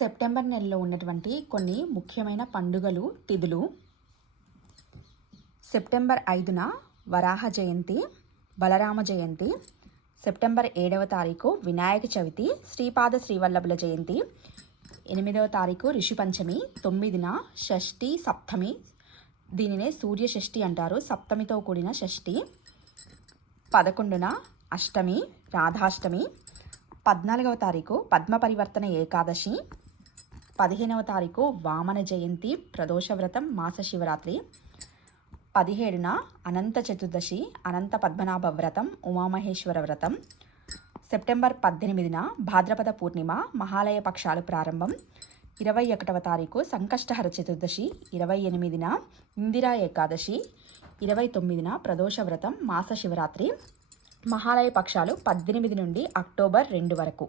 September నెలలో ఉన్నటువంటి కొన్ని ముఖ్యమైన పండుగలు తిథులు. సెప్టెంబర్ ఐదున వరాహ జయంతి బలరామ జయంతి. సెప్టెంబర్ ఏడవ తారీఖు వినాయక చవితి శ్రీపాద శ్రీవల్లభుల జయంతి. ఎనిమిదవ తారీఖు ఋషి పంచమి తొమ్మిదిన షష్ఠి సప్తమి. దీనినే సూర్య షష్ఠి అంటారు సప్తమితో కూడిన షష్ఠి. పదకొండున అష్టమి రాధాష్టమి. పద్నాలుగవ తారీఖు పద్మ పరివర్తన ఏకాదశి. పదిహేనవ తారీఖు వామన జయంతి ప్రదోష వ్రతం మాస శివరాత్రి. పదిహేడున అనంత చతుర్దశి అనంత పద్మనాభ వ్రతం ఉమామహేశ్వర వ్రతం. సెప్టెంబర్ పద్దెనిమిదిన భాద్రపద పూర్ణిమ మహాలయ పక్షాలు ప్రారంభం. ఇరవై ఒకటవ తారీఖు సంకష్టహర చతుర్దశి ఇరవై ఎనిమిదిన ఇందిరా ఏకాదశి ఇరవై తొమ్మిదిన ప్రదోష వ్రతం మాస శివరాత్రి. మహాలయ పక్షాలు పద్దెనిమిది నుండి అక్టోబర్ రెండు వరకు.